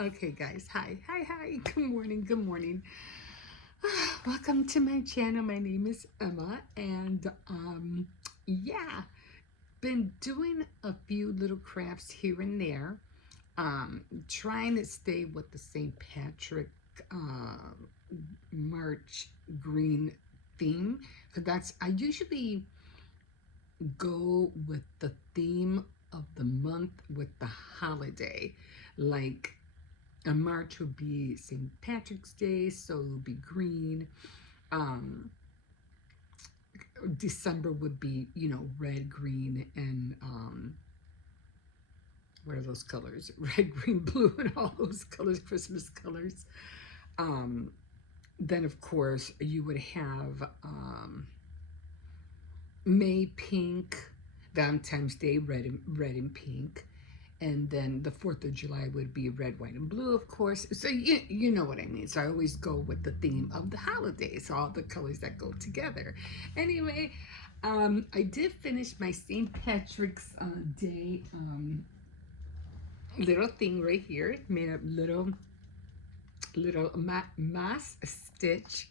Okay, guys. Hi. Good morning. Welcome to my channel. My name is Emma, and yeah, been doing a few little crafts here and there. Trying to stay with the St. Patrick uh, March green theme, because that's I usually go with the theme of the month with the holiday, like. March would be St. Patrick's Day, so it would be green. Um, December would be, red, green, and what are those colors? Red, green, blue, and all those colors, Christmas colors. Um, then, of course, you would have May pink, Valentine's Day red and pink, and then the 4th of July would be red, white, and blue, of course. So you know what I mean. So I always go with the theme of the holidays, all the colors that go together. Anyway, I did finish my St. Patrick's Day little thing right here. Made a little mass stitch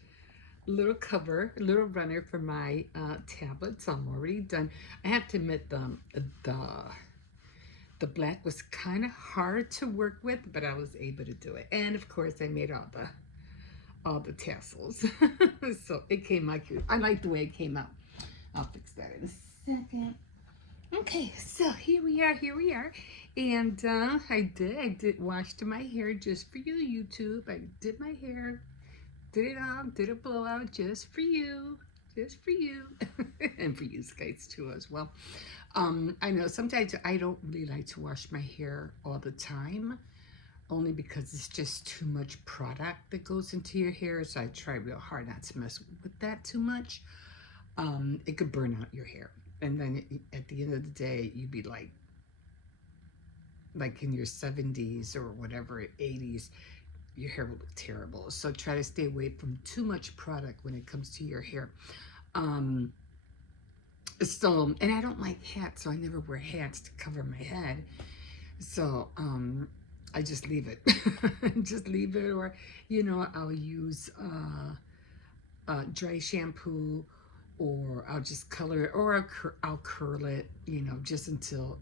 little cover, a little runner for my tablet. So I'm already done. I have to admit the black was kind of hard to work with, but I was able to do it. And of course, I made all the tassels, so it came out cute. I like the way it came out. I'll fix that in a second. Okay, so here we are, and I did washed my hair just for you, YouTube. I did my hair, did a blowout just for you, and for you guys too as well. I know sometimes I don't really like to wash my hair all the time, only because it's just too much product that goes into your hair. So I try real hard not to mess with that too much. It could burn out your hair, and then at the end of the day, you'd be like in your 70s or whatever, 80s. Your hair will look terrible. So try to stay away from too much product when it comes to your hair. Um, So, and I don't like hats, so I never wear hats to cover my head. So, I just leave it. Just leave it, or, I'll use dry shampoo, or I'll just color it, or I'll curl it, just until,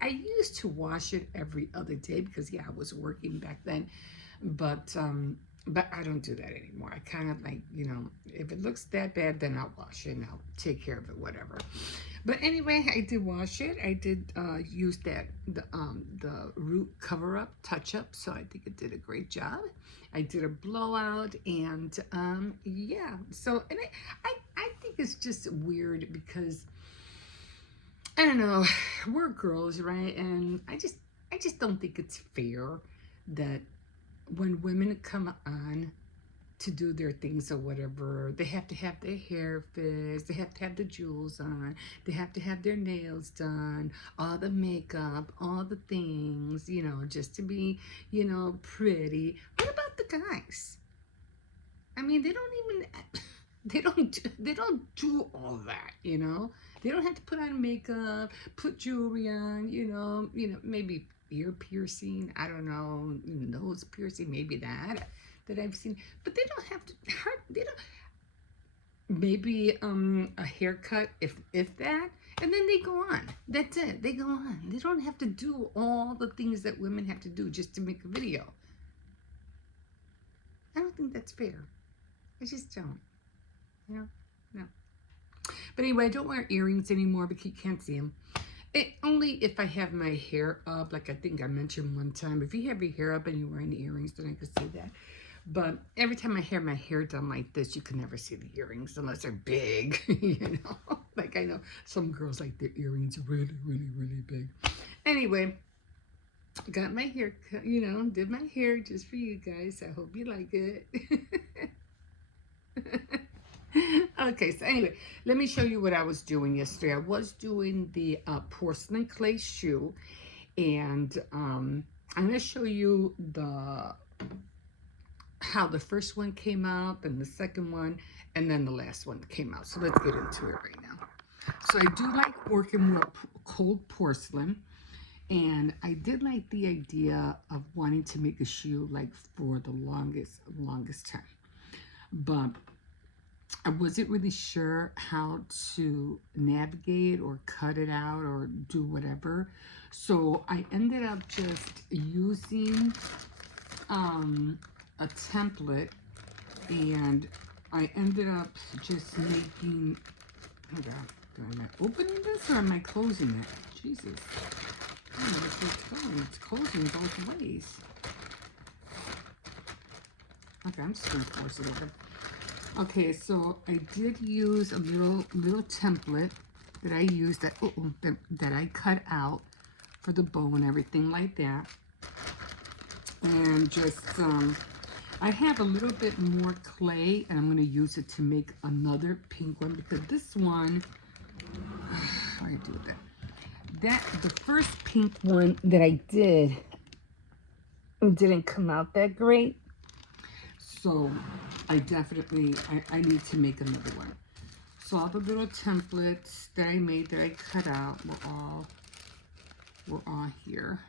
I used to wash it every other day because, yeah, I was working back then. But I don't do that anymore. I kind of like, if it looks that bad, then I'll wash it and I'll take care of it, whatever. But anyway, I did wash it. I did use the root cover up, touch up. So I think it did a great job. I did a blowout, and yeah. So, and I think it's just weird because I don't know, we're girls, right? And I just don't think it's fair that when women come on to do their things or whatever, they have to have their hair fixed, they have to have the jewels on, they have to have their nails done, all the makeup, all the things, just to be, pretty. What about the guys? I mean, they don't even they don't do all that, They don't have to put on makeup, put jewelry on, maybe ear piercing, I don't know, nose piercing, maybe that I've seen, but they don't have to. They don't. Maybe a haircut, if that, and then they go on. That's it. They go on. They don't have to do all the things that women have to do just to make a video. I don't think that's fair. I just don't. No. But anyway, I don't wear earrings anymore because you can't see them. Only if I have my hair up, like I think I mentioned one time. If you have your hair up and you're wearing earrings, then I could see that. But every time I have my hair done like this, you can never see the earrings unless they're big, Like I know some girls like their earrings really, really, really big. Anyway, got my hair cut, did my hair just for you guys. I hope you like it. Okay, so anyway, let me show you what I was doing yesterday. I was doing the porcelain clay shoe, and I'm going to show you how the first one came out, then the second one, and then the last one came out. So let's get into it right now. So I do like working with cold porcelain, And I did like the idea of wanting to make a shoe like for the longest time. But I wasn't really sure how to navigate or cut it out or do whatever. So I ended up just using a template, and I ended up just making, oh God, am I opening this or am I closing it? Jesus. I don't know where it's going. It's closing both ways. Okay, I'm just going to force it open. Okay, so I did use a little template that I used that I cut out for the bow and everything like that. And just I have a little bit more clay, and I'm going to use it to make another pink one, because this one, how do I do that? The first pink one that I did didn't come out that great. So I definitely, I need to make another one. So all the little templates that I made, that I cut out, were all here.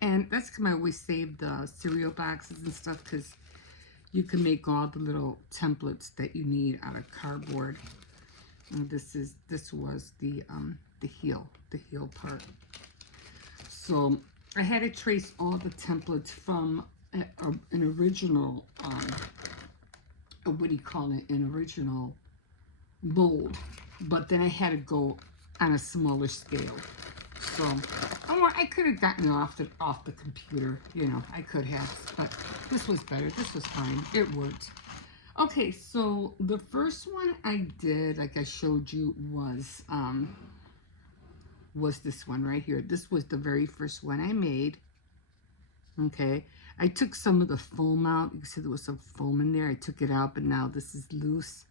And that's because I always save the cereal boxes and stuff, because you can make all the little templates that you need out of cardboard. And this was the heel part. So I had to trace all the templates from an original, what do you call it, an original mold, but then I had to go on a smaller scale. So I could have gotten it off the computer, you know, I could have, but this was better. This was fine. It worked. Okay, so the first one I did, like I showed you, was this one right here. This was the very first one I made. Okay, I took some of the foam out. You can see there was some foam in there. I took it out, but now this is loose.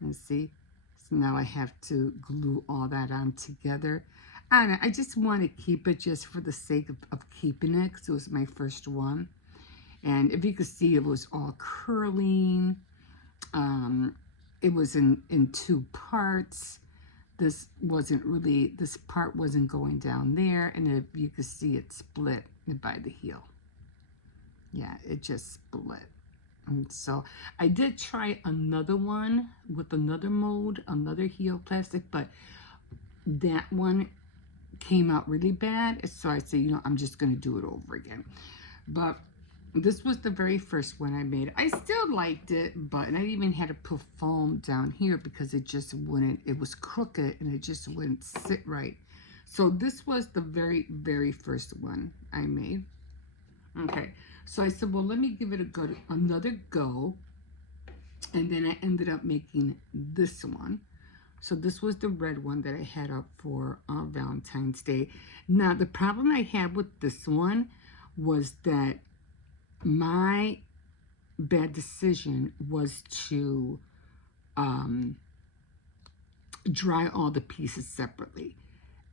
And see, so now I have to glue all that on together. And I just want to keep it just for the sake of keeping it, because it was my first one. And if you could see, it was all curling. It was in two parts. This part wasn't going down there, and if you could see, it split by the heel. Yeah, it just split. And so I did try another one with another mold, another heel plastic, but that one came out really bad. So I said, you know, I'm just going to do it over again. But this was the very first one I made. I still liked it, and I even had to put foam down here because it just wouldn't, it was crooked and it just wouldn't sit right. So this was the very, very first one I made. Okay, so I said, well, let me give it another go. And then I ended up making this one. So this was the red one that I had up for Valentine's Day. Now, the problem I had with this one was that my bad decision was to dry all the pieces separately.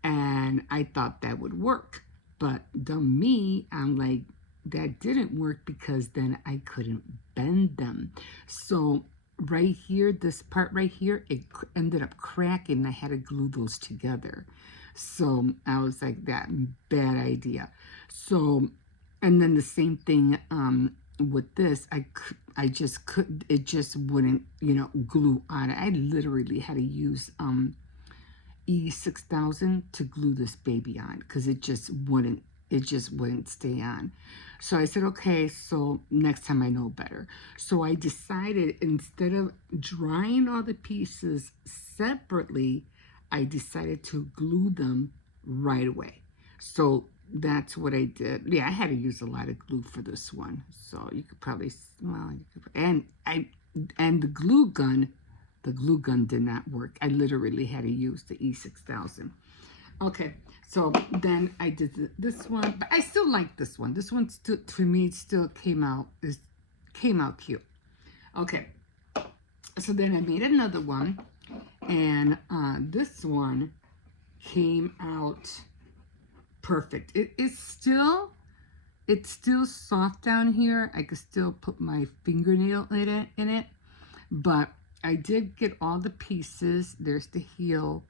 And I thought that would work. But me, I'm like, that didn't work, because then I couldn't bend them. So right here, this part right here, it ended up cracking. I had to glue those together. So I was like, that bad idea. So, and then the same thing with this, I just couldn't, it just wouldn't, you know, glue on it. I literally had to use E6000 to glue this baby on, because it just wouldn't stay on. So I said, okay, so next time I know better. So I decided, instead of drying all the pieces separately, I decided to glue them right away. So that's what I did. Yeah, I had to use a lot of glue for this one. So you could probably, well, and the glue gun did not work. I literally had to use the E6000. Okay, so then I did this one, but I still like this one. This one still, to me, still came out cute. Okay, so then I made another one, and this one came out perfect. It's still soft down here. I could still put my fingernail in it, but I did get all the pieces. There's the heel.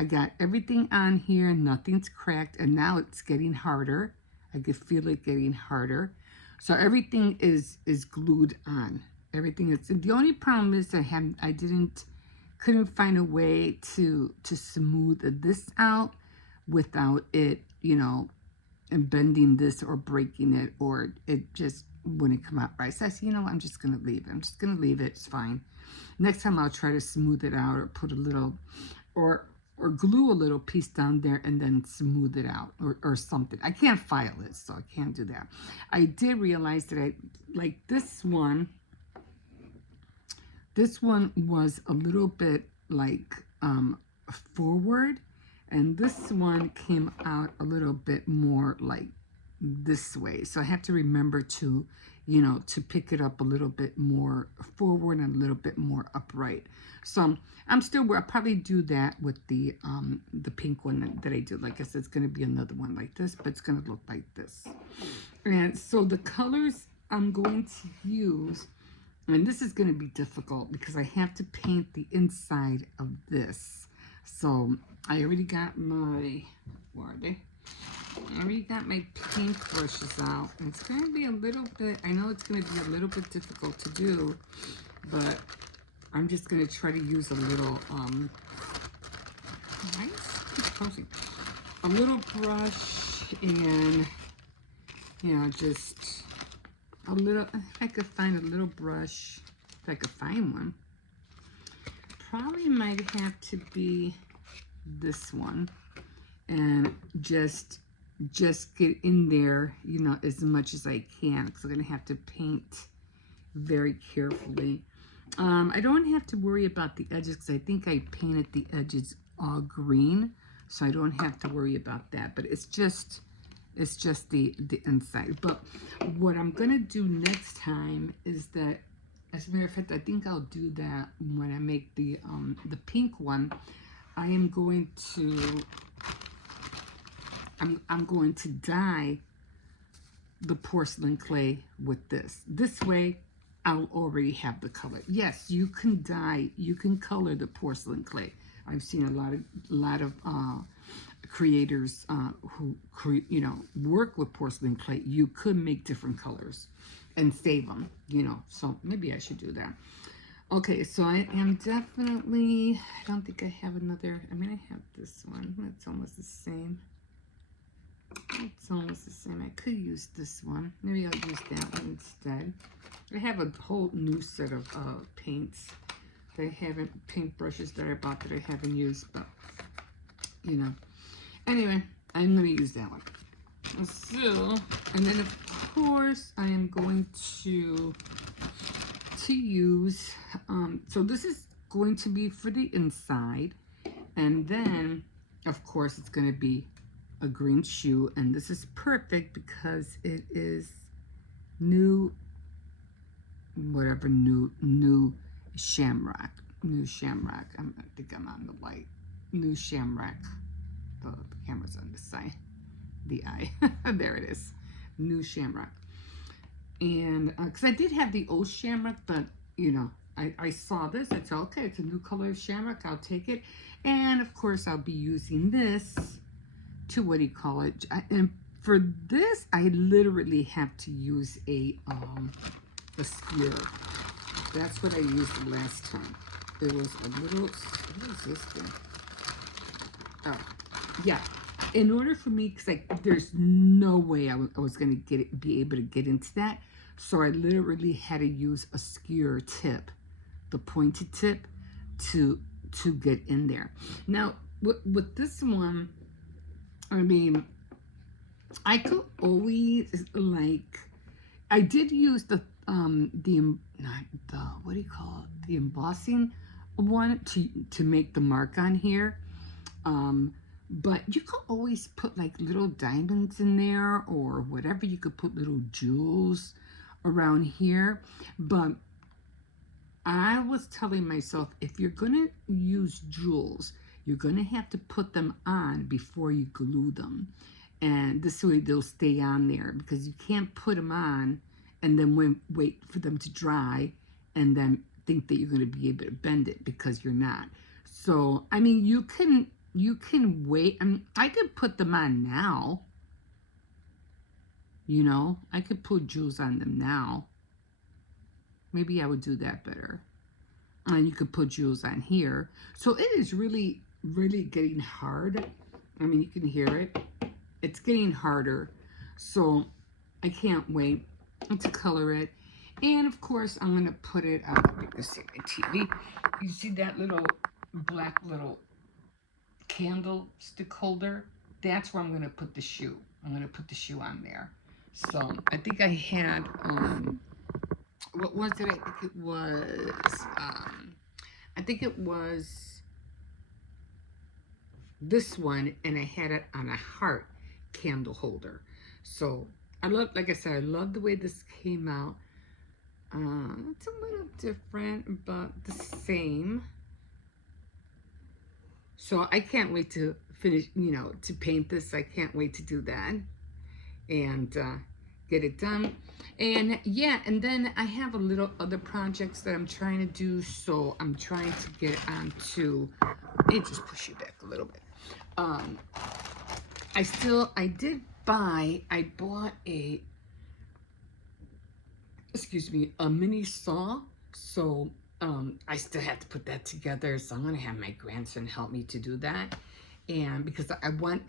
I got everything on here, nothing's cracked, and now it's getting harder. I could feel it getting harder. So everything is glued on. Everything is. The only problem is couldn't find a way to smooth this out without it, and bending this or breaking it, or it just wouldn't come out right. So I said, I'm just gonna leave it. I'm just gonna leave it. It's fine. Next time I'll try to smooth it out, or put a little, or glue a little piece down there and then smooth it out, or something. I can't file it, so I can't do that. I did realize that I like this one. This one was a little bit like forward, and this one came out a little bit more like this way. So I have to remember to, to pick it up a little bit more forward and a little bit more upright. So I'll probably do that with the pink one that I did. Like I said, it's going to be another one like this, but it's going to look like this. And so the colors I'm going to use, and this is going to be difficult because I have to paint the inside of this. So I already got my, where are they? I already got my paint brushes out. And it's going to be a little bit, I know it's going to be a little bit difficult to do, but I'm just going to try to use a little, a little brush, and, just a little, if I could find a little brush, if I could find one. Probably might have to be this one, and just get in there, as much as I can, because I'm going to have to paint very carefully. I don't have to worry about the edges because I think I painted the edges all green, so I don't have to worry about that. But it's just the inside. But what I'm going to do next time is that, as a matter of fact, I think I'll do that when I make the pink one. I am going to I'm going to dye the porcelain clay with this. This way, I'll already have the color. Yes, you can dye, you can color the porcelain clay. I've seen a lot of creators who work with porcelain clay. You could make different colors and save them, So maybe I should do that. Okay, so I am definitely, I don't think I have another, I have this one. It's almost the same. It's almost the same. I could use this one. Maybe I'll use that one instead. I have a whole new set of paints that I haven't, paint brushes that I bought that I haven't used, but, Anyway, I'm going to use that one. So, and then of course, I am going to use, so this is going to be for the inside, and then, of course, it's going to be a green shoe, and this is perfect because it is new shamrock. I think I'm on the light. New shamrock. The camera's on this side. The eye. There it is. New shamrock. And because I did have the old shamrock, but I saw this. I said, okay, it's a new color of shamrock. I'll take it. And of course, I'll be using this to, what do you call it? And for this, I literally have to use a skewer. That's what I used the last time. It was a little, what is this thing? Oh, yeah. In order for me, because there's no way I was going to be able to get into that. So I literally had to use a skewer tip, the pointed tip, to get in there. Now, with this one, I could always, I did use the what do you call it? The embossing one to make the mark on here. But you could always put little diamonds in there or whatever. You could put little jewels around here. But I was telling myself, if you're going to use jewels, you're going to have to put them on before you glue them. And this way they'll stay on there, because you can't put them on and then wait for them to dry and then think that you're going to be able to bend it, because you're not. So, you can you can wait. I mean, I could put them on now. You know, I could put jewels on them now. Maybe I would do that better. And you could put jewels on here. So it is really, really getting hard. I mean, you can hear it. It's getting harder. So I can't wait to color it. And of course, I'm going to put it on, you can see my TV. You see that little black little candlestick holder? That's where I'm going to put the shoe. I'm going to put the shoe on there. So I think I had, what was it? I think it was this one, and I had it on a heart candle holder. So I love, like I said, I love the way this came out. It's a little different, but the same. So I can't wait to finish, you know, to paint this. I can't wait to do that and get it done. And yeah, and then I have a little other projects that I'm trying to do. So I'm trying to get onto, let me just push you back a little bit. I bought a, excuse me, a mini saw. So I still have to put that together. So I'm going to have my grandson help me to do that. And because I want,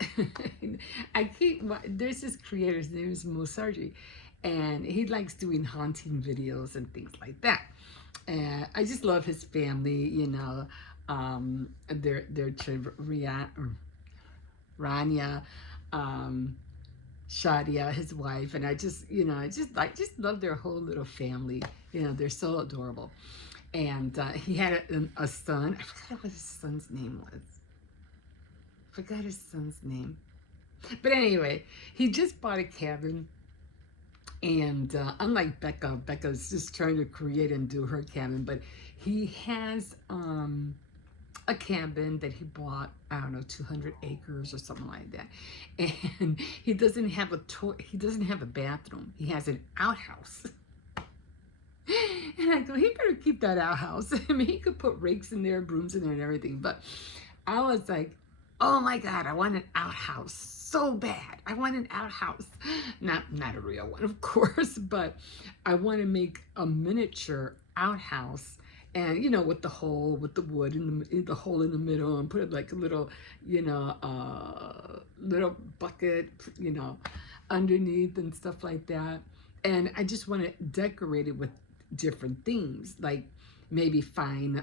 there's this creator, his name is Mosarji, and he likes doing haunting videos and things like that. And I just love his family, you know, their Rania, Shadia, his wife, and I just, you know, I just love their whole little family. You know, they're so adorable. And he had a son. I forgot what his son's name was. Forgot his son's name. But anyway, he just bought a cabin. And unlike Becca's just trying to create and do her cabin, but he has a cabin that he bought, I don't know, 200 acres or something like that. And he doesn't have he doesn't have a bathroom. He has an outhouse. And I go, he better keep that outhouse. I mean, he could put rakes in there, brooms in there and everything. But I was like, oh my God, I want an outhouse so bad. I want an outhouse. Not a real one, of course, but I want to make a miniature outhouse. And, you know, with the hole, with the wood in the hole in the middle, and put it like a little, you know, little bucket, you know, underneath and stuff like that. And I just want to decorate it with different themes, like maybe find,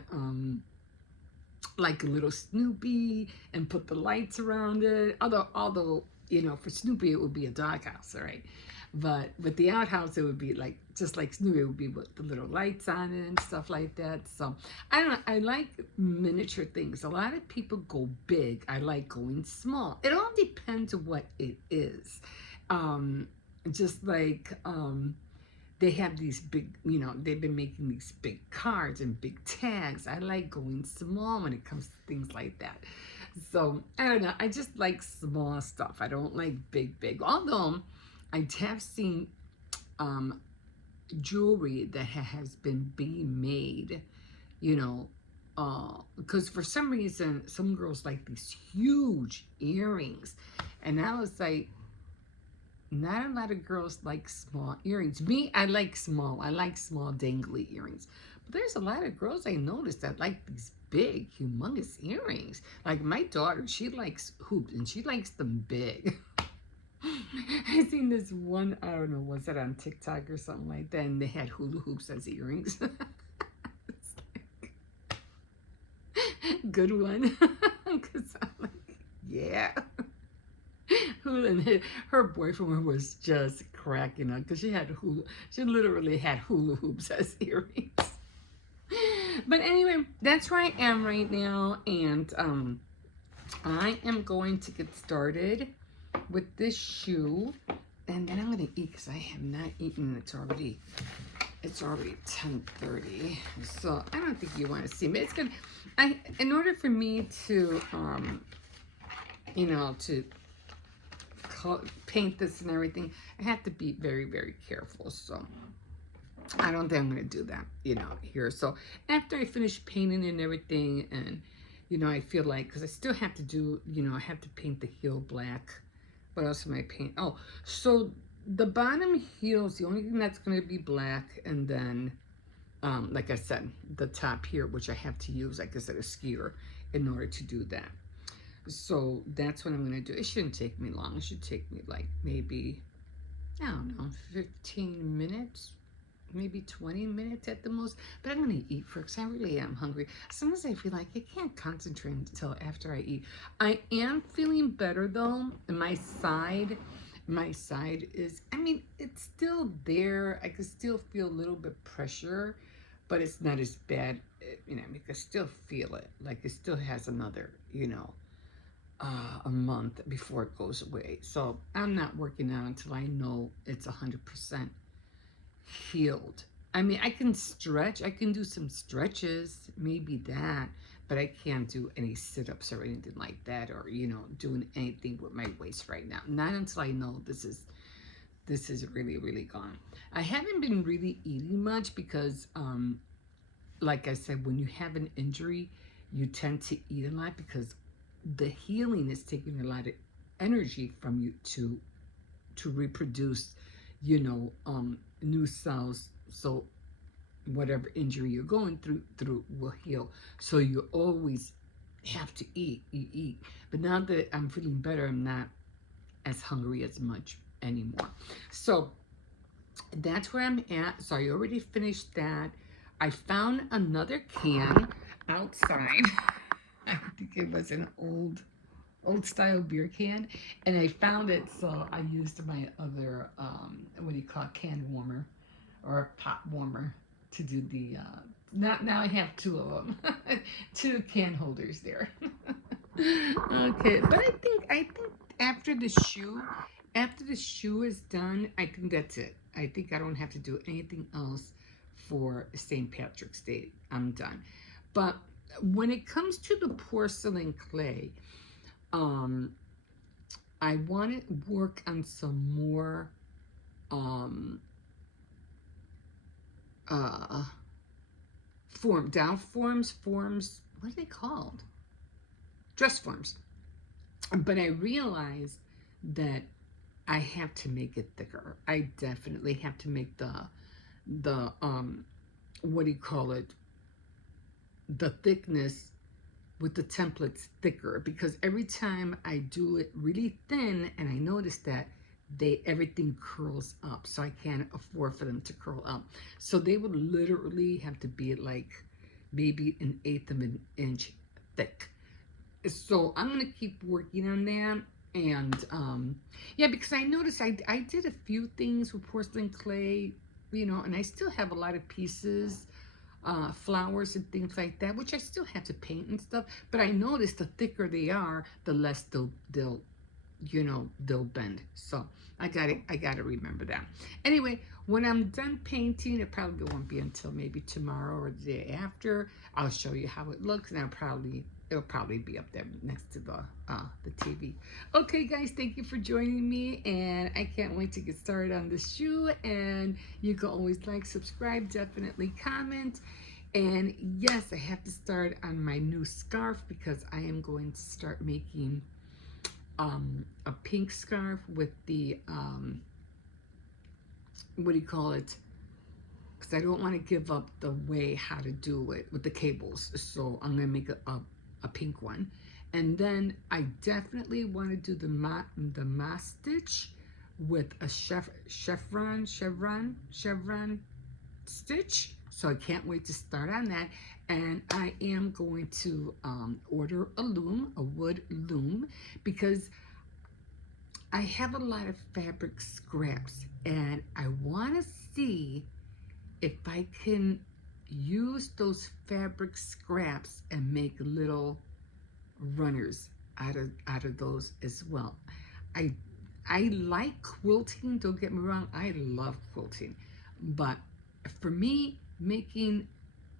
like a little Snoopy and put the lights around it. Although, you know, for Snoopy, it would be a doghouse, right? But with the outhouse, it would be like, just like Snoopy, it would be with the little lights on it and stuff like that. So I don't know. I like miniature things. A lot of people go big. I like going small. It all depends on what it is. Just like, they have these big, you know, they've been making these big cards and big tags. I like going small when it comes to things like that. So, I don't know. I just like small stuff. I don't like big. Although, I have seen jewelry that has been being made, you know, because for some reason, some girls like these huge earrings. And I was like, not a lot of girls like small earrings. Me, I like small. I like small dangly earrings. But there's a lot of girls I noticed that like these big, humongous earrings. Like my daughter, she likes hoops and she likes them big. I seen this one, I don't know, was it on TikTok or something like that? And they had hula hoops as earrings. Like, good one. Because I'm like, yeah. And her boyfriend was just cracking up because she literally had hula hoops as earrings. But anyway, that's where I am right now, and I am going to get started with this shoe, and then I'm gonna eat because I have not eaten. It's already 10:30, so I don't think you want to see me. It's gonna, in order for me to you know, to paint this and everything, I have to be very, very careful. So I don't think I'm going to do that, you know, here. So after I finish painting and everything and I feel like, because I still have to do, I have to paint the heel black. What else am I paint? Oh, so the bottom heel is the only thing that's going to be black, and then, like I said, the top here, which I have to use, like I said, a skewer in order to do that. So that's what I'm going to do. It shouldn't take me long. It should take me like maybe, I don't know, 15 minutes, maybe 20 minutes at the most. But I'm going to eat first because I really am hungry. Sometimes I feel like I can't concentrate until after I eat. I am feeling better though. And my side is, I mean, it's still there. I can still feel a little bit pressure, but it's not as bad. I can still feel it. Like it still has another, a month before it goes away. So I'm not working out until I know it's 100% healed. I mean, I can stretch. I can do some stretches, maybe that, but I can't do any sit-ups or anything like that, or doing anything with my waist right now. Not until I know this is really, really gone. I haven't been really eating much because, like I said, when you have an injury, you tend to eat a lot because the healing is taking a lot of energy from you to reproduce, new cells. So whatever injury you're going through will heal. So you always have to eat. But now that I'm feeling better, I'm not as hungry as much anymore. So that's where I'm at. So I already finished that. I found another can outside. I think it was an old style beer can, and I found it, so I used my other what do you call it, can warmer or pot warmer to do the now I have two of them. Two can holders there. Okay, but I think after the shoe is done, I think that's it. I think I don't have to do anything else for St. Patrick's Day. I'm done. But when it comes to the porcelain clay, um, I want to work on some more uh, forms. What are they called? Dress forms. But I realized that I have to make it thicker. I definitely have to make the what do you call it? The thickness with the templates thicker, because every time I do it really thin, and I notice that everything curls up, so I can't afford for them to curl up. So they would literally have to be like maybe an eighth of an inch thick. So I'm gonna keep working on that. And yeah, because I noticed I did a few things with porcelain clay, and I still have a lot of pieces, flowers and things like that, which I still have to paint and stuff. But I noticed the thicker they are, the less they'll bend. So I gotta remember that. Anyway, when I'm done painting, it probably won't be until maybe tomorrow or the day after. I'll show you how it looks, and it'll probably be up there next to the TV. Okay, guys, thank you for joining me, and I can't wait to get started on this shoe. And you can always like, subscribe, definitely comment. And yes, I have to start on my new scarf, because I am going to start making a pink scarf with the what do you call it? Because I don't want to give up the way how to do it with the cables. So I'm gonna make a pink one, and then I definitely want to do the moss stitch with a chevron stitch. So I can't wait to start on that. And I am going to order a wood loom, because I have a lot of fabric scraps, and I want to see if I can use those fabric scraps and make little runners out of those as well. I like quilting, don't get me wrong, I love quilting, but for me, making,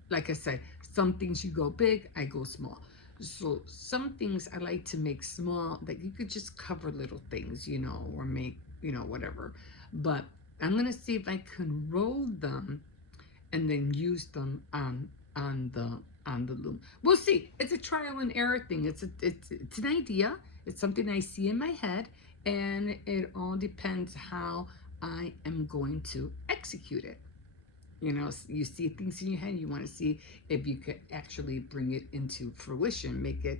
like I said, some things you go big, I go small. So some things I like to make small, that you could just cover little things, or make, whatever. But I'm gonna see if I can roll them and then use them on on the loom. We'll see. It's a trial and error thing. It's an idea. It's something I see in my head, and it all depends how I am going to execute it. You know, you see things in your head, you want to see if you could actually bring it into fruition, make it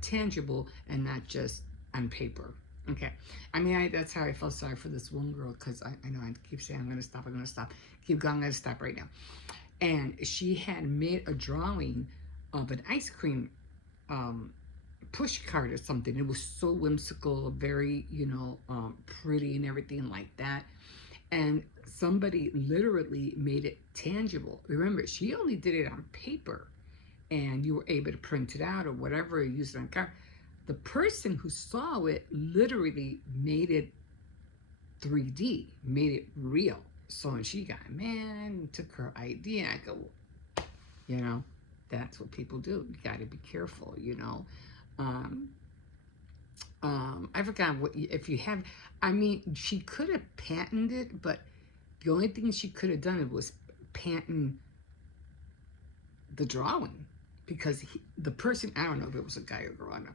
tangible and not just on paper. Okay. I mean, that's how I felt sorry for this one girl, because I know I keep saying I'm going to stop, I'm going to stop. Keep going, I'm going to stop right now. And she had made a drawing of an ice cream push cart or something. It was so whimsical, very, pretty and everything like that. And somebody literally made it tangible. Remember, she only did it on paper, and you were able to print it out or whatever, use it on card. The person who saw it literally made it 3D, made it real. So when she got mad, took her idea, I go, that's what people do. You got to be careful, I forgot what, if you have, I mean, she could have patented it, but the only thing she could have done was patent the drawing, because the person, I don't know if it was a guy or girl, I don't know,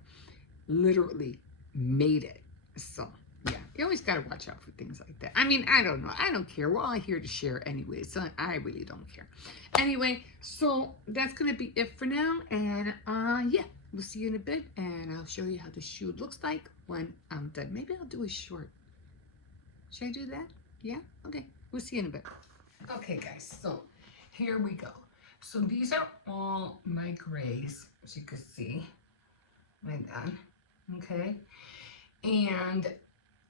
literally made it. So yeah, you always got to watch out for things like that. I mean, I don't know. I don't care. We're all here to share anyway, so I really don't care. Anyway, so that's going to be it for now. And yeah, we'll see you in a bit, and I'll show you how the shoe looks like when I'm done. Maybe I'll do a short. Should I do that? Yeah? Okay. We'll see you in a bit. Okay, guys. So here we go. So these are all my grays, as you can see. I'm done. Okay. And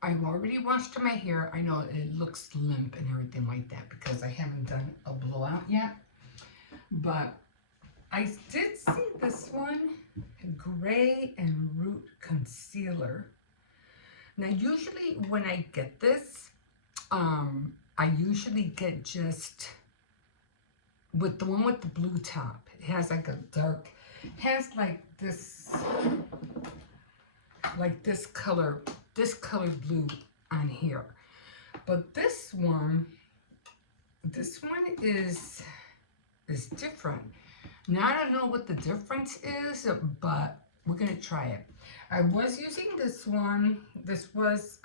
I've already washed my hair. I know it looks limp and everything like that because I haven't done a blowout yet. But I did see this one, Gray and Root Concealer. Now, usually when I get this, I usually get just with the one with the blue top. It has like a dark, it has like this color blue on here. But this one is different. Now, I don't know what the difference is, but we're gonna try it. I was using this one. This was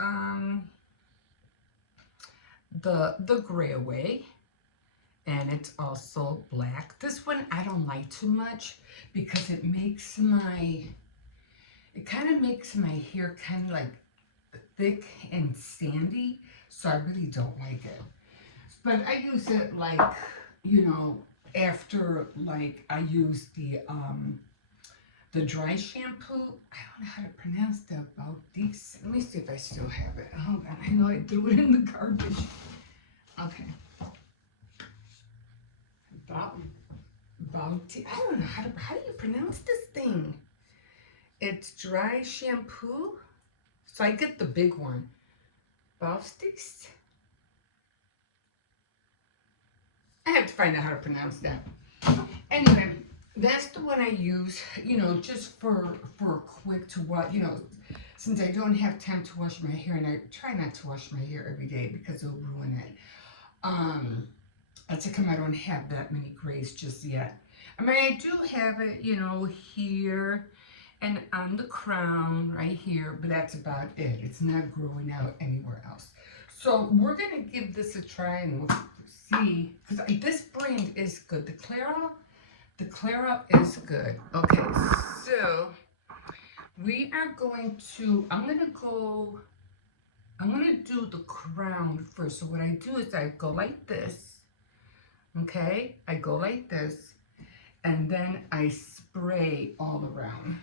the Gray Away, and it's also black. This one I don't like too much because it kind of makes my hair kind of like thick and sandy, so I really don't like it. But I use it like, after like I use the dry shampoo. I don't know how to pronounce that about these. Let me see if I still have it. Hold on, I know I threw it in the garbage. Okay. Bounty. I don't know how do you pronounce this thing? It's dry shampoo. So I get the big one. Baustis. I have to find out how to pronounce that. Anyway, that's the one I use, just for a quick to wash, since I don't have time to wash my hair, and I try not to wash my hair every day because it'll ruin it. As I come, I don't have that many grays just yet. I mean, I do have it, here and on the crown right here, but that's about it. It's not growing out anywhere else. So we're gonna give this a try and we'll see, because this brand is good. The Clara is good. Okay, so we are going to, I'm gonna do the crown first. So what I do is I go like this, okay? I go like this, and then I spray all around.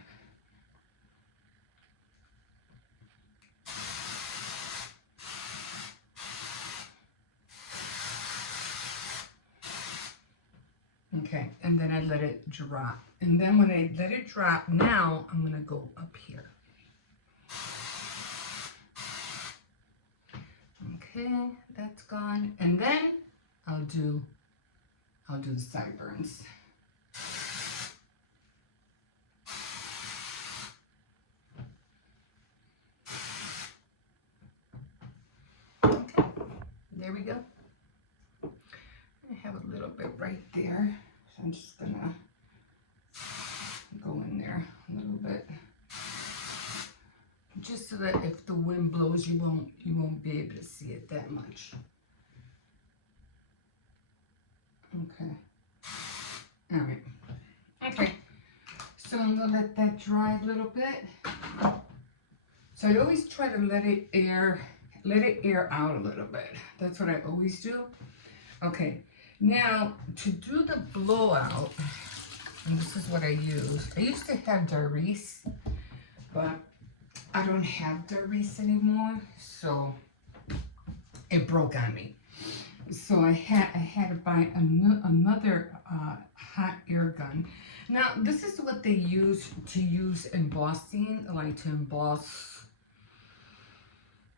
Okay, and then I let it drop. And then when I let it drop, now I'm gonna go up here. Okay, that's gone. And then I'll do the sideburns. Okay, there we go. I have a little bit right there, so I'm just gonna go in there a little bit. Just so that if the wind blows, you won't be able to see it that much. Okay. All right. Okay. So I'm gonna let that dry a little bit. So I always try to let it air out a little bit. That's what I always do. Okay. Now to do the blowout, and this is what I use. I used to have Darice, but I don't have Darice anymore, so it broke on me. So I had to buy another hot air gun. Now this is what they use embossing, like to emboss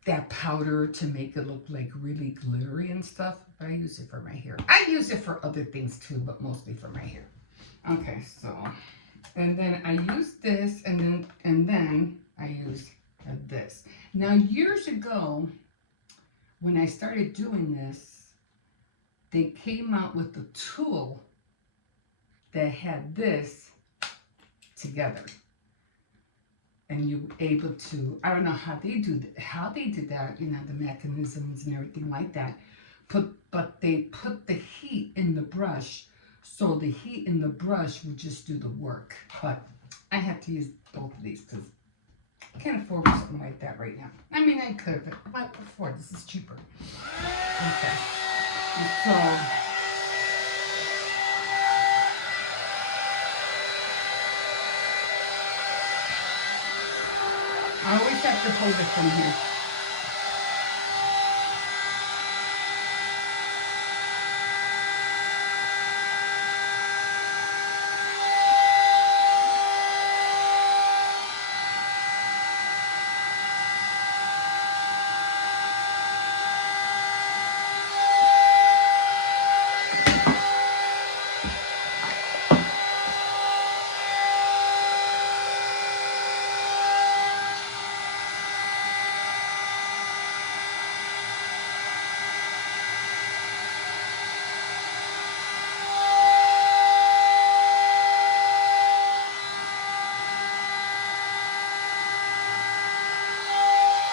that powder to make it look like really glittery and stuff. But I use it for my hair. I use it for other things too, but mostly for my hair. Okay, so and then I use this, and then I use this. Now years ago, when I started doing this, they came out with a tool that had this together, and you were able to, I don't know how they did that, you know, the mechanisms and everything like that. But they put the heat in the brush, so the heat in the brush would just do the work. But I have to use both of these because I can't afford something like that right now. I mean, I could, but before this is cheaper. Okay. So I always have to hold it from here.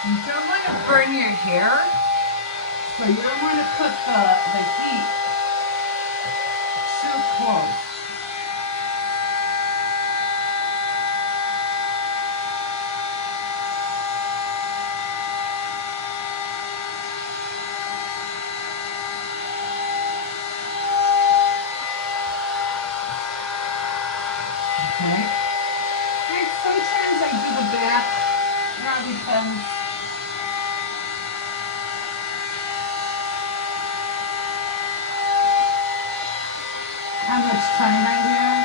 You don't want to burn your hair, so you don't want to put the heat too close. Okay. And sometimes I do the back. Now depends. How much time I have.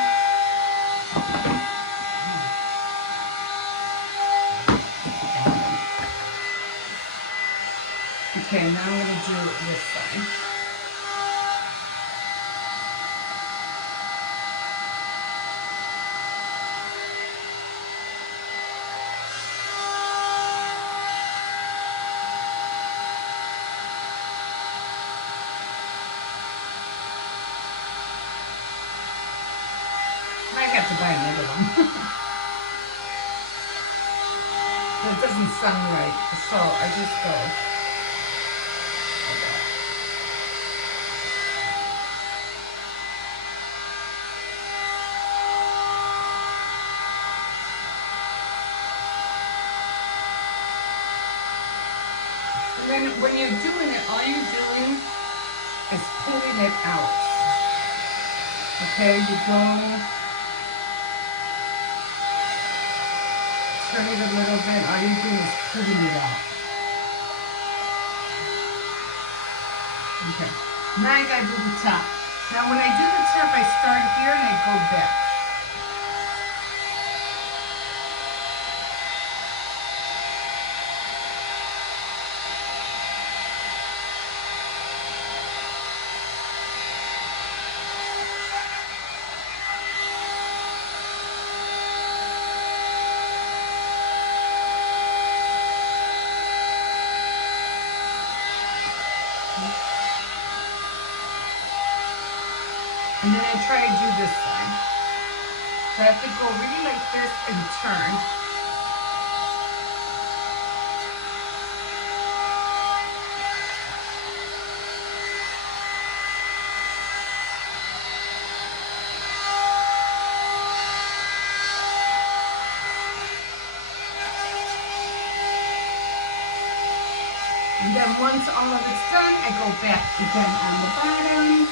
Okay, now I'm going to do this side. I have to buy another one. That doesn't sound right, so I just go. And then when you're doing it, all you're doing is pulling it out. Okay, you go, turn it a little bit, all you're doing is pulling it out. Okay, now I gotta do the top. Now when I do the top, I start here and I go back. And then I try to do this side. So I have to go really like this and turn. And then once all of it's done, I go back again on the bottom.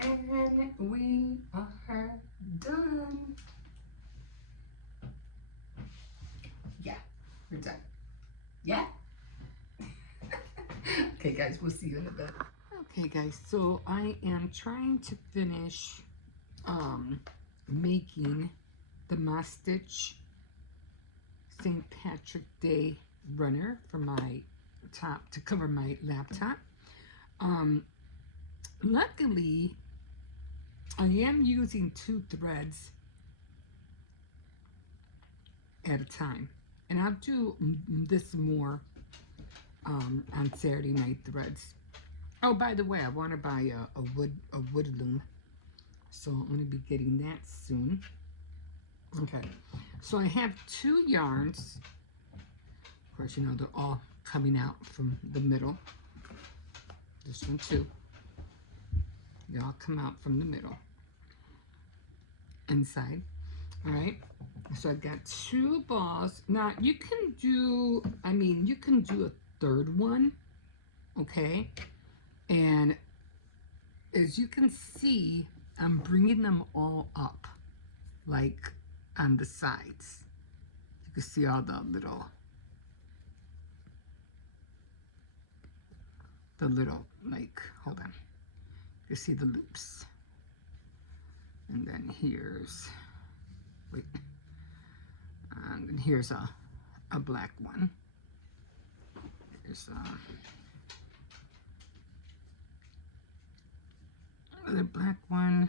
And we are done. Yeah, we're done. Yeah? Okay, guys, we'll see you in a bit. Okay, guys, so I am trying to finish making the Mass Stitch St. Patrick Day runner for my top to cover my laptop. Luckily, I am using 2 threads at a time, and I'll do this more on Saturday night threads. Oh, by the way, I want to buy a wood loom, so I'm going to be getting that soon. Okay, so I have 2 yarns. Of course, you know they're all coming out from the middle. This one too. They all come out from the middle. Inside. All right. So I've got 2 balls. Now you can do, you can do a third one. Okay. And as you can see, I'm bringing them all up, like on the sides. You can see all the little, like, hold on. You see the loops. And then here's, wait, and then here's a black one. Here's another black one.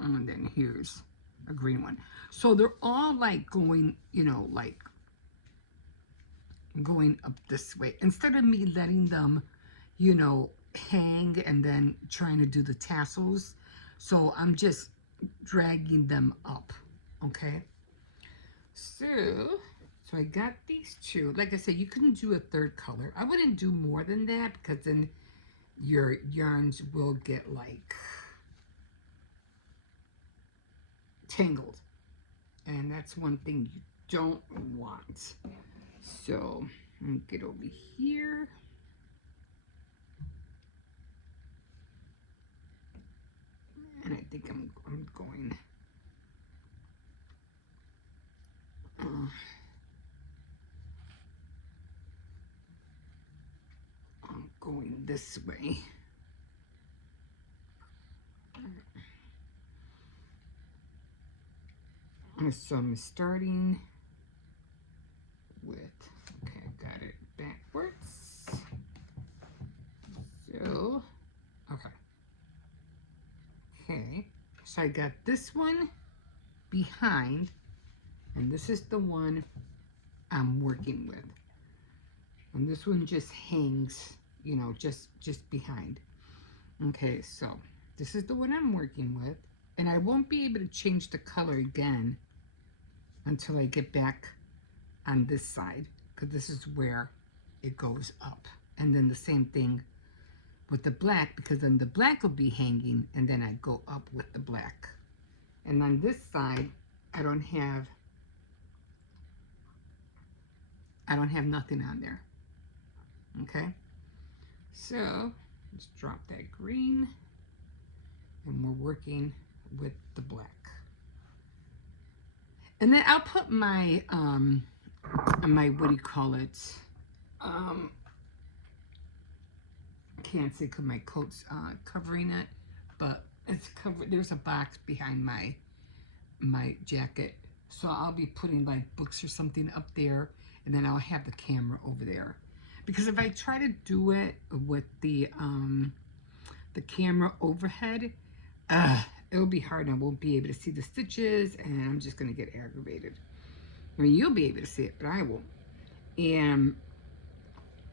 And then here's a green one. So they're all like going, like going up this way. Instead of me letting them, hang and then trying to do the tassels. So I'm just dragging them up, okay? So I got these 2. Like I said, you can do a third color. I wouldn't do more than that because then your yarns will get like tangled. And that's one thing you don't want. So I'm gonna get over here. And I think I'm going I'm going this way. So I'm starting with, okay, I got it backwards. So, okay, so I got this one behind, and this is the one I'm working with. And this one just hangs, just behind. Okay, so this is the one I'm working with, and I won't be able to change the color again until I get back on this side, because this is where it goes up. And then the same thing with the black, because then the black will be hanging, and then I go up with the black. And on this side, I don't have nothing on there. Okay, so let's drop that green, and we're working with the black. And then I'll put my what do you call it? Can't say because my coat's covering it, but it's covered. There's a box behind my jacket, so I'll be putting like books or something up there, and then I'll have the camera over there. because if I try to do it with the camera overhead, it'll be hard and I won't be able to see the stitches and I'm just going to get aggravated. I mean, you'll be able to see it, but I won't. And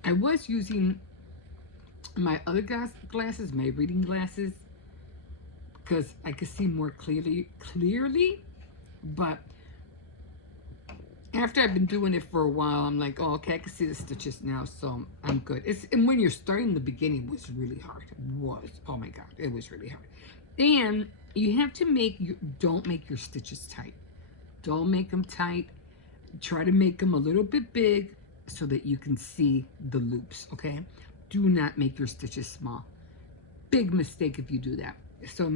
I was using my other glasses, my reading glasses, because I could see more clearly, but after I've been doing it for a while, I'm like, oh, okay, I can see the stitches now, so I'm good. And when you're starting, the beginning was really hard. It was, oh my God, it was really hard. And you have to don't make your stitches tight. Don't make them tight. Try to make them a little bit big so that you can see the loops, okay? Do not make your stitches small. Big mistake if you do that. So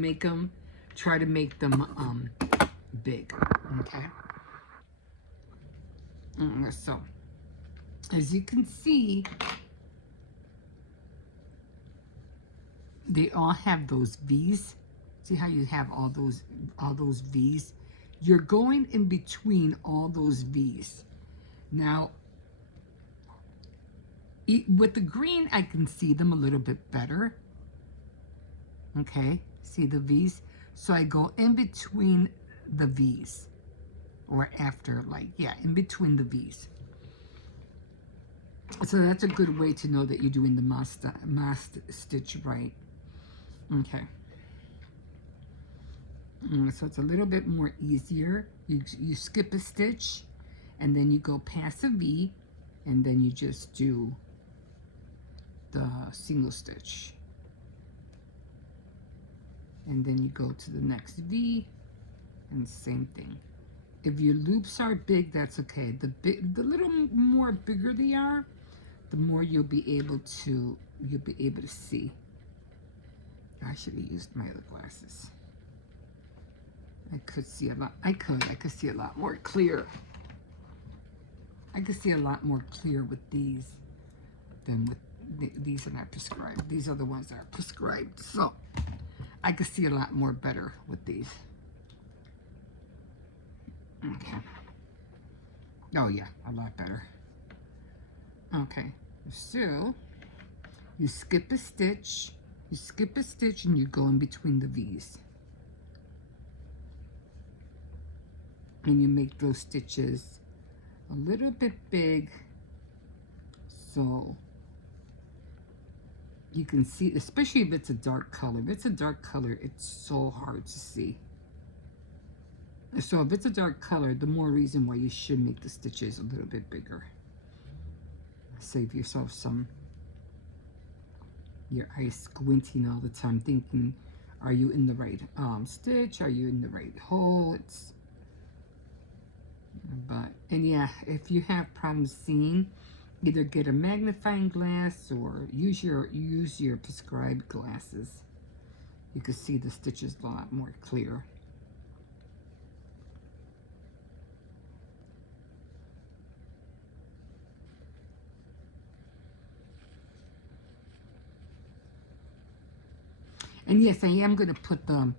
try to make them big, okay? So, as you can see, they all have those V's. See how you have all those V's? You're going in between all those V's. Now, with the green, I can see them a little bit better. Okay, see the V's? So I go in between the V's. Or after, like, yeah, in between the V's. So that's a good way to know that you're doing the masked stitch right. Okay. So it's a little bit more easier. You skip a stitch, and then you go past a V, and then you just do the single stitch. And then you go to the next V, and same thing. If your loops are big, that's okay. The little more bigger they are, the more you'll be able to see. I should have used my other glasses. I could see a lot. I could see a lot more clear. I could see a lot more clear with these than with these are not prescribed. These are the ones that are prescribed. So I could see a lot more better with these. Okay. Oh yeah, a lot better. Okay, so you skip a stitch, and you go in between the V's. And you make those stitches a little bit big so you can see, especially if it's a dark color. If it's a dark color, it's so hard to see. So if it's a dark color, the more reason why you should make the stitches a little bit bigger. Save yourself your eyes squinting all the time, thinking, are you in the right stitch? Are you in the right hole? And yeah, if you have problems seeing, either get a magnifying glass or use your prescribed glasses. You can see the stitches a lot more clear. And yes, I am going to put the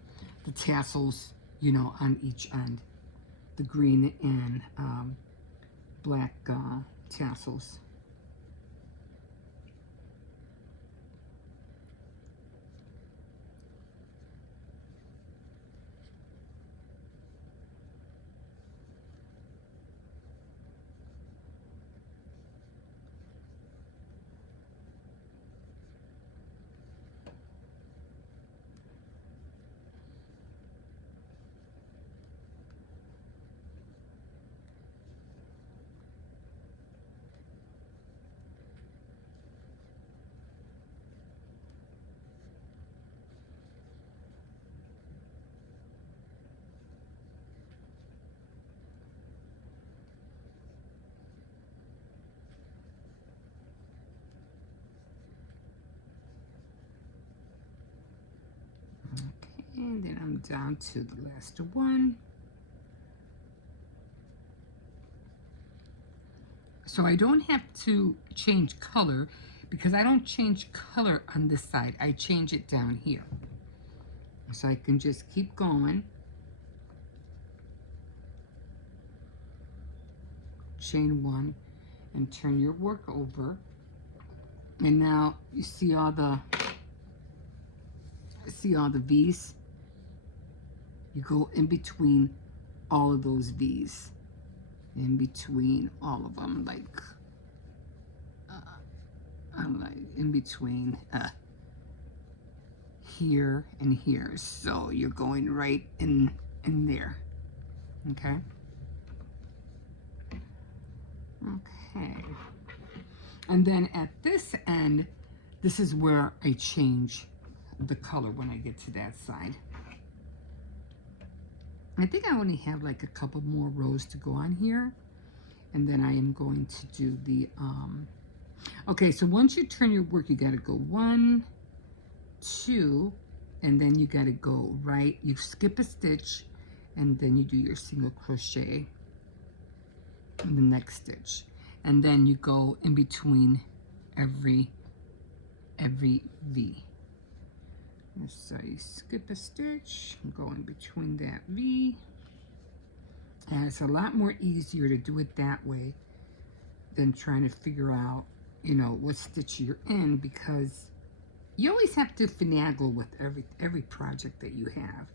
tassels, on each end. The green and black tassels. And then I'm down to the last one. So I don't have to change color because I don't change color on this side. I change it down here. So I can just keep going. Chain one and turn your work over. And now you see all the V's. You go in between all of those V's, in between all of them, like in between here and here. So you're going right in there. Okay. Okay. And then at this end, this is where I change the color when I get to that side. I think I only have like a couple more rows to go on here. And then I am going to do the, okay, so once you turn your work, you got to go 1, 2, and then you got to go right. You skip a stitch, and then you do your single crochet in the next stitch. And then you go in between every V. So you skip a stitch, go in between that V. And it's a lot more easier to do it that way than trying to figure out, you know, what stitch you're in, because you always have to finagle with every project that you have.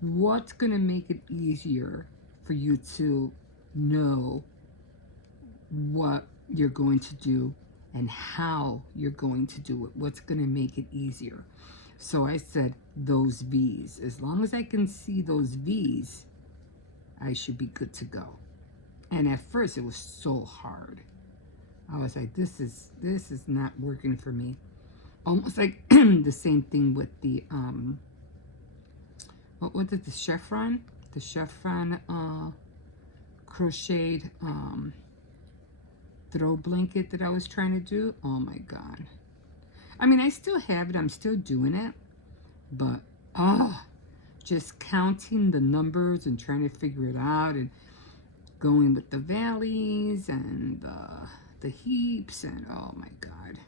What's going to make it easier for you to know what you're going to do and how you're going to do it? What's going to make it easier? So I said those V's. As long as I can see those V's, I should be good to go. And at first it was so hard. I was like, this is not working for me. Almost like the same thing with the what was it, the chevron? The chevron crocheted throw blanket that I was trying to do. Oh my God. I mean, I still have it. I'm still doing it. But, just counting the numbers and trying to figure it out and going with the valleys and the heaps and oh my God.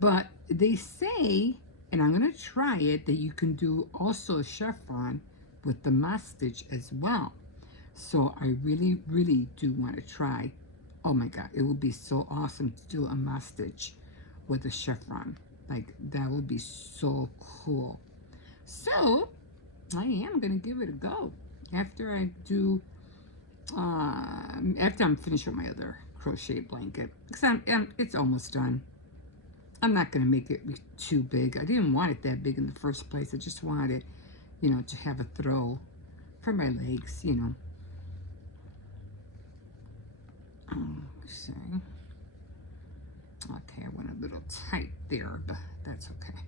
But they say, and I'm going to try it, that you can do also a chevron with the moss stitch as well. So I really, really do want to try. Oh my God, it would be so awesome to do a moss stitch with a chevron. Like, that would be so cool. So I am going to give it a go after I do, after I'm finished with my other crochet blanket. Because it's almost done. I'm not going to make it too big. I didn't want it that big in the first place. I just wanted it, you know, to have a throw for my legs, you know. See. Okay, I went a little tight there, but that's okay.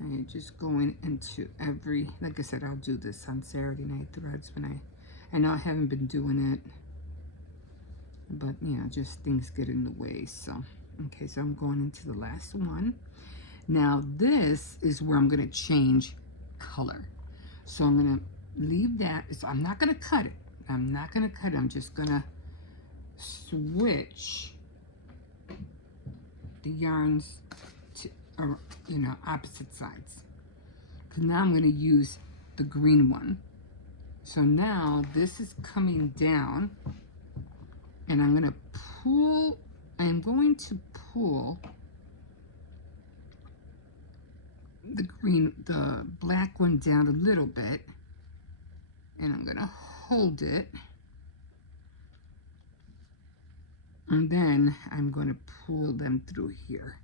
I'm just going into every, like I said, I'll do this on Saturday Night Threads when I know I haven't been doing it, but you know, just things get in the way. So, okay, so I'm going into the last one. Now this is where I'm going to change color. So I'm going to leave that. So I'm not going to cut it. I'm not going to cut it. I'm just going to switch the yarns to, you know, opposite sides. Because now I'm going to use the green one. So now this is coming down, and I'm going to pull. I'm going to pull the black one down a little bit, and I'm going to hold it. And then I'm going to pull them through here.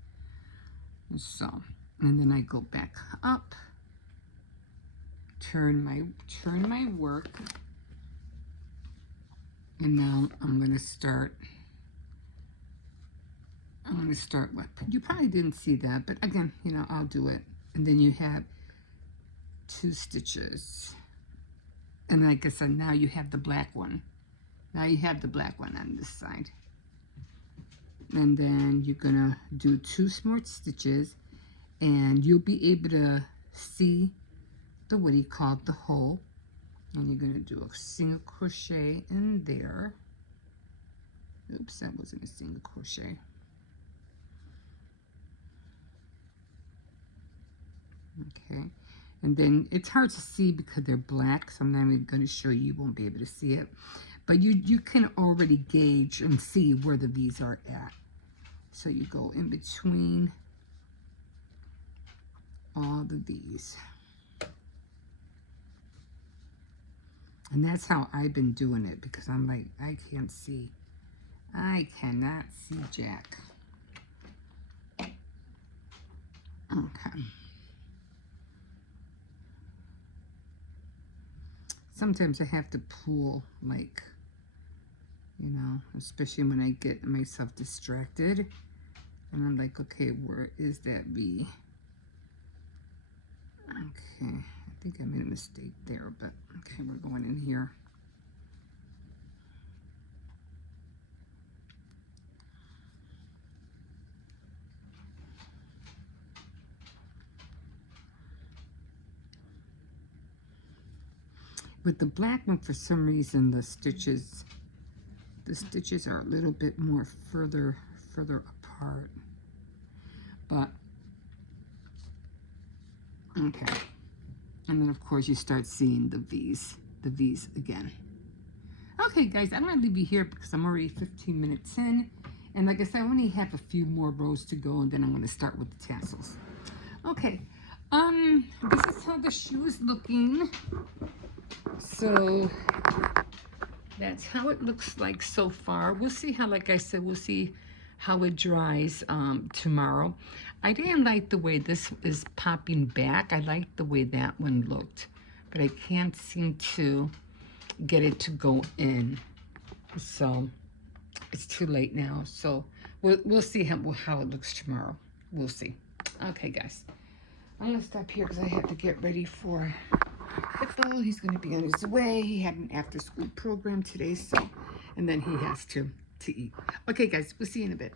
So, and then I go back up, turn my work, and now I'm going to start with, you probably didn't see that, but again, you know, I'll do it. And then you have 2 stitches. And like I said, now you have the black one. Now you have the black one on this side. And then you're gonna do 2 smart stitches, and you'll be able to see the, what he called the hole. And you're gonna do a single crochet in there. Oops, that wasn't a single crochet. Okay, and then it's hard to see because they're black, so I'm not even going to show you. You won't be able to see it, but you can already gauge and see where the V's are at. So you go in between all the V's. And that's how I've been doing it, because I'm like, I can't see. I cannot see jack. Okay. Sometimes I have to pull, like, you know, especially when I get myself distracted. And I'm like, okay, where is that V? Okay, I think I made a mistake there, but okay, we're going in here. With the black one, for some reason, the stitches are a little bit more further apart. But okay, and then of course you start seeing the V's again. Okay, guys, I'm gonna leave you here because I'm already 15 minutes in, and like I said, I only have a few more rows to go, and then I'm gonna start with the tassels. Okay, this is how the shoe is looking. So that's how it looks like so far. We'll see how, like I said, we'll see how it dries tomorrow. I didn't like the way this is popping back. I liked the way that one looked, but I can't seem to get it to go in. So it's too late now. So we'll see how it looks tomorrow. We'll see. Okay, guys. I'm gonna stop here because I have to get ready for Hippo. He's gonna be on his way. He had an after-school program today, so, and then he has to eat. Okay, guys, we'll see you in a bit.